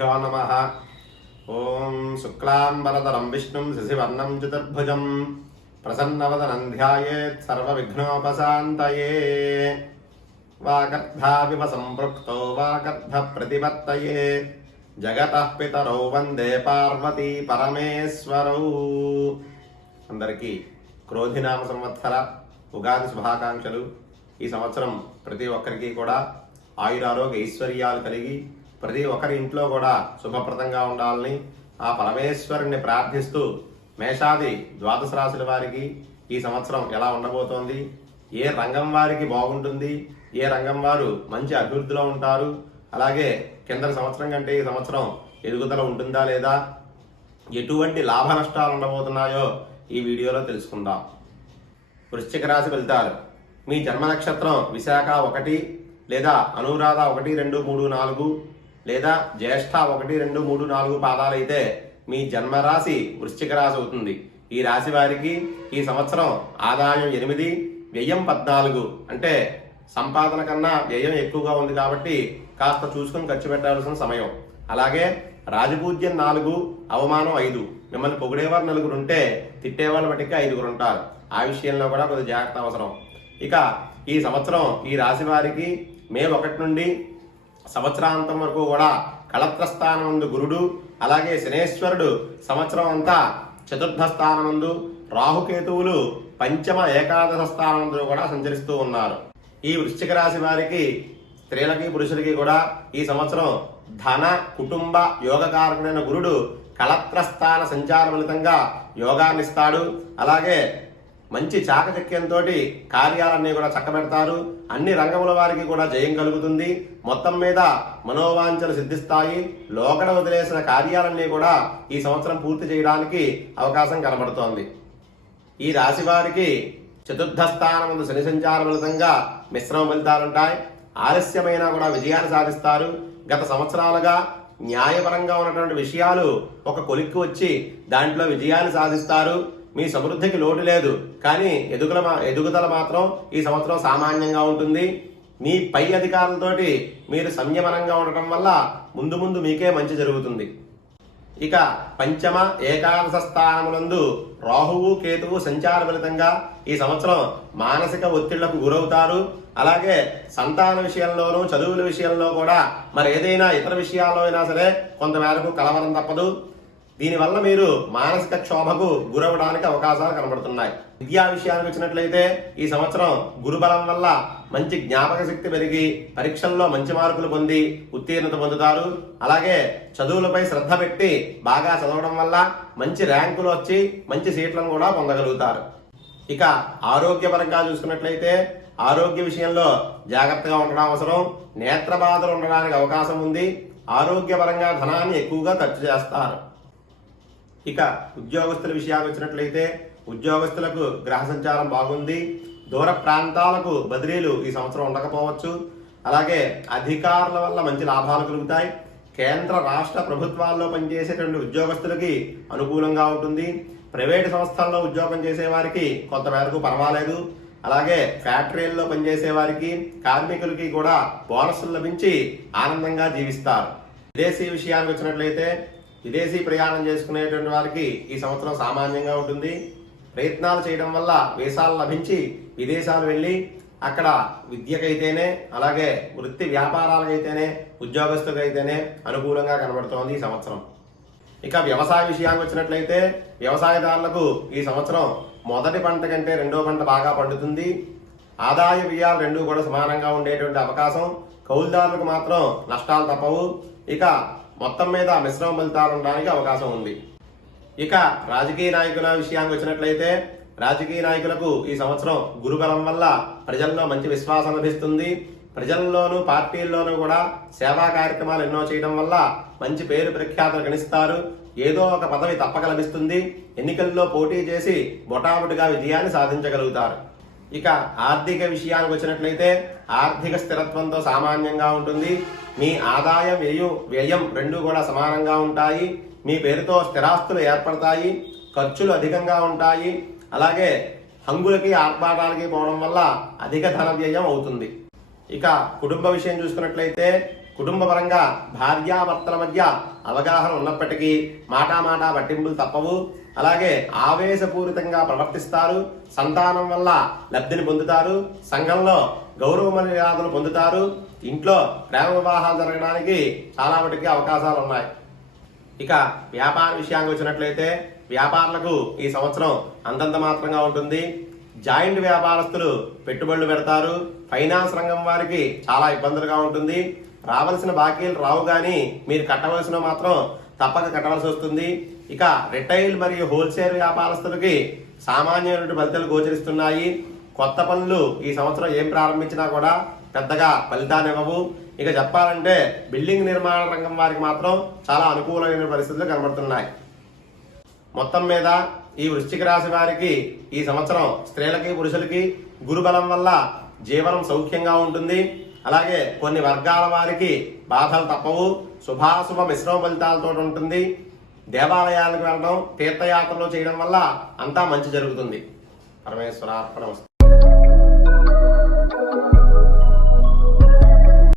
శ్రీగురుభ్యో నమః. ఓం శుక్లాంబరధరం విష్ణుం శశివర్ణం చతుర్భుజం ప్రసన్నవదనం ధ్యాయేత్ సర్వవిఘ్నోపశాంతయే. వాగర్ధావివ సంపృక్తో వాగర్ధ ప్రతిపత్తయే జగతః పితరౌ వందే పార్వతీ పరమేశ్వరౌ. అందరికీ క్రోధినామ సంవత్సర ఉగాది శుభాకాంక్షలు. ఈ సంవత్సరం ప్రతి ఒక్కరికి కూడా ఆయురారోగ్య ఐశ్వర్యాలు కలిగి ప్రతి ఒక్కరి ఇంట్లో కూడా శుభప్రదంగా ఉండాలని ఆ పరమేశ్వరుణ్ణి ప్రార్థిస్తూ మేషాది ద్వాదశ రాశుల వారికి ఈ సంవత్సరం ఎలా ఉండబోతోంది, ఏ రంగం వారికి బాగుంటుంది, ఏ రంగం వారు మంచి అభివృద్ధిలో ఉంటారు, అలాగే కింద సంవత్సరం కంటే ఈ సంవత్సరం ఎదుగుదల ఉంటుందా లేదా, ఎటువంటి లాభ నష్టాలు ఉండబోతున్నాయో ఈ వీడియోలో తెలుసుకుందాం. వృశ్చిక రాశి ఫలితాలు. మీ జన్మ నక్షత్రం విశాఖ 1 లేదా అనురాధ 1, 2, 3, 4 లేదా జ్యేష్ఠ 1, 2, 3, 4 పాదాలైతే మీ జన్మరాశి వృశ్చిక రాశి అవుతుంది. ఈ రాశి వారికి ఈ సంవత్సరం ఆదాయం 8, వ్యయం 14. అంటే సంపాదన కన్నా వ్యయం ఎక్కువగా ఉంది కాబట్టి కాస్త చూసుకొని ఖర్చు పెట్టాల్సిన సమయం. అలాగే రాజపూజ్యం 4, అవమానం 5. మిమ్మల్ని పొగిడేవారు 4 ఉంటే తిట్టేవాళ్ళు బట్టికి 5 ఉంటారు. ఆ విషయంలో కూడా కొద్దిగా జాగ్రత్త అవసరం. ఇక ఈ సంవత్సరం ఈ రాశి వారికి మే 1 నుండి సంవత్సరాంతం వరకు కూడా కళత్ర స్థానమందు గురుడు, అలాగే శనేశ్వరుడు సంవత్సరం అంతా చతుర్థ స్థానమందు, రాహుకేతువులు పంచమ ఏకాదశ స్థానమందు కూడా సంచరిస్తూ ఉన్నారు. ఈ వృశ్చిక రాశి వారికి స్త్రీలకి పురుషులకి కూడా ఈ సంవత్సరం ధన కుటుంబ యోగకారకుడైన గురుడు కళత్ర స్థాన సంచార ఫలితంగా యోగాన్ని ఇస్తాడు. అలాగే మంచి చాకచక్యంతో కార్యాలన్నీ కూడా చక్కబెడతారు. అన్ని రంగముల వారికి కూడా జయం కలుగుతుంది. మొత్తం మీద మనోవాంఛలు సిద్ధిస్తాయి. లోకడ వదిలేసిన కార్యాలన్నీ కూడా ఈ సంవత్సరం పూర్తి చేయడానికి అవకాశం కనబడుతోంది. ఈ రాశి వారికి చతుర్థ స్థానం శని సంచార ఫలితంగా మిశ్రమ ఫలితాలుంటాయి. ఆలస్యమైనా కూడా విజయాన్ని సాధిస్తారు. గత సంవత్సరాలుగా న్యాయపరంగా ఉన్నటువంటి విషయాలు ఒక కొలిక్కి వచ్చి దాంట్లో విజయాన్ని సాధిస్తారు. మీ సమృద్ధికి లోటు లేదు, కానీ ఎదుగుదల మాత్రం ఈ సంవత్సరం సామాన్యంగా ఉంటుంది. మీ పై అధికారులతోటి మీరు సంయమనంగా ఉండటం వల్ల ముందు మీకే మంచి జరుగుతుంది. ఇక పంచమ ఏకాదశ స్థానములందు రాహువు కేతువు సంచార ఫలితంగా ఈ సంవత్సరం మానసిక ఒత్తిళ్లకు గురవుతారు. అలాగే సంతాన విషయంలోనూ చదువుల విషయంలో కూడా మరి ఏదైనా ఇతర విషయాల్లో అయినా సరే కొంతమేరకు కలవరం తప్పదు. దీనివల్ల మీరు మానసిక క్షోభకు గురవడానికి అవకాశాలు కనబడుతున్నాయి. విద్యా విషయానికి వచ్చినట్లయితే ఈ సంవత్సరం గురుబలం వల్ల మంచి జ్ఞాపక శక్తి పెరిగి పరీక్షల్లో మంచి మార్కులు పొంది ఉత్తీర్ణత పొందుతారు. అలాగే చదువులపై శ్రద్ధ పెట్టి బాగా చదవడం వల్ల మంచి ర్యాంకులు వచ్చి మంచి సీట్లను కూడా పొందగలుగుతారు. ఇక ఆరోగ్యపరంగా చూసుకున్నట్లయితే ఆరోగ్య విషయంలో జాగ్రత్తగా ఉండడం అవసరం. నేత్ర బాధలు ఉండడానికి అవకాశం ఉంది. ఆరోగ్యపరంగా ధనాన్ని ఎక్కువగా ఖర్చు చేస్తారు. ఇక ఉద్యోగస్తుల విషయాలు వచ్చినట్లయితే ఉద్యోగస్తులకు గ్రహ సంచారం బాగుంది. దూర ప్రాంతాలకు బదిలీలు ఈ సంవత్సరం ఉండకపోవచ్చు. అలాగే అధికారుల వల్ల మంచి లాభాలు కలుగుతాయి. కేంద్ర రాష్ట్ర ప్రభుత్వాల్లో పనిచేసేటువంటి ఉద్యోగస్తులకి అనుకూలంగా ఉంటుంది. ప్రైవేటు సంస్థల్లో ఉద్యోగం చేసే వారికి కొంతమేరకు పర్వాలేదు. అలాగే ఫ్యాక్టరీల్లో పనిచేసే వారికి కార్మికులకి కూడా బోనస్లు లభించి ఆనందంగా జీవిస్తారు. విదేశీ విషయానికి వచ్చినట్లయితే విదేశీ ప్రయాణం చేసుకునేటువంటి వారికి ఈ సంవత్సరం సామాన్యంగా ఉంటుంది. ప్రయత్నాలు చేయడం వల్ల వీసాలు లభించి విదేశాలు వెళ్ళి అక్కడ విద్యకైతేనే అలాగే వృత్తి వ్యాపారాలకైతేనే ఉద్యోగస్తులకైతేనే అనుకూలంగా కనబడుతోంది ఈ సంవత్సరం. ఇక వ్యవసాయ విషయానికి వచ్చినట్లయితే వ్యవసాయదారులకు ఈ సంవత్సరం మొదటి పంట కంటే రెండో పంట బాగా పండుతుంది. ఆదాయ వ్యయాలు రెండూ కూడా సమానంగా ఉండేటువంటి అవకాశం. కౌలుదారులకు మాత్రం నష్టాలు తప్పవు. ఇక మొత్తం మీద మిశ్రమ ఫలితాలు ఉండడానికి అవకాశం ఉంది. ఇక రాజకీయ నాయకుల విషయానికి వచ్చినట్లయితే రాజకీయ నాయకులకు ఈ సంవత్సరం గురుబలం వల్ల ప్రజల్లో మంచి విశ్వాసం లభిస్తుంది. ప్రజల్లోనూ పార్టీల్లోనూ కూడా సేవా కార్యక్రమాలు ఎన్నో చేయడం వల్ల మంచి పేరు ప్రఖ్యాతులు గణిస్తారు. ఏదో ఒక పదవి తప్పక లభిస్తుంది. ఎన్నికల్లో పోటీ చేసి బొటాబొటిగా విజయాన్ని సాధించగలుగుతారు. ఇక ఆర్థిక విషయానికి వచ్చినట్లయితే ఆర్థిక స్థిరత్వంతో సామాన్యంగా ఉంటుంది. మీ ఆదాయం వ్యయం రెండూ కూడా సమానంగా ఉంటాయి. మీ పేరుతో స్థిరాస్తులు ఏర్పడతాయి. ఖర్చులు అధికంగా ఉంటాయి. అలాగే హంగులకి ఆర్భాటాలకి పోవడం వల్ల అధిక ధన వ్యయం అవుతుంది. ఇక కుటుంబ విషయం చూసుకున్నట్లయితే కుటుంబపరంగా భార్యాభర్తల మధ్య అవగాహన ఉన్నప్పటికీ మాటా పట్టింపులు తప్పవు. అలాగే ఆవేశపూరితంగా ప్రవర్తిస్తారు. సంతానం వల్ల లబ్ధిని పొందుతారు. సంఘంలో గౌరవ మర్యాదలు పొందుతారు. ఇంట్లో ప్రేమ వివాహాలు జరగడానికి చాలా మటుకి అవకాశాలు ఉన్నాయి. ఇక వ్యాపార విషయానికి వచ్చినట్లయితే వ్యాపారులకు ఈ సంవత్సరం అంతంత మాత్రంగా ఉంటుంది. జాయింట్ వ్యాపారస్తులు పెట్టుబడులు పెడతారు. ఫైనాన్స్ రంగం వారికి చాలా ఇబ్బందులుగా ఉంటుంది. రావాల్సిన బాకీలు రావు, కానీ మీరు కట్టవలసిన మాత్రం తప్పక కట్టవలసి వస్తుంది. ఇక రిటైల్ మరియు హోల్సేల్ వ్యాపారస్తులకి సామాన్యమైన ఫలితాలు గోచరిస్తున్నాయి. కొత్త పనులు ఈ సంవత్సరం ఏం ప్రారంభించినా కూడా పెద్దగా ఫలితాన్ని ఇవ్వవు. ఇక చెప్పాలంటే బిల్డింగ్ నిర్మాణ రంగం వారికి మాత్రం చాలా అనుకూలమైన పరిస్థితులు కనబడుతున్నాయి. మొత్తం మీద ఈ వృశ్చిక రాశి వారికి ఈ సంవత్సరం స్త్రీలకి పురుషులకి గురుబలం వల్ల జీవనం సౌఖ్యంగా ఉంటుంది. అలాగే కొన్ని వర్గాల వారికి బాధలు తప్పవు. శుభాశుభ మిశ్రమ ఫలితాలతో ఉంటుంది. దేవాలయాలకు వెళ్ళడం, తీర్థయాత్రలు చేయడం వల్ల అంతా మంచి జరుగుతుంది. పరమేశ్వరార్పణ.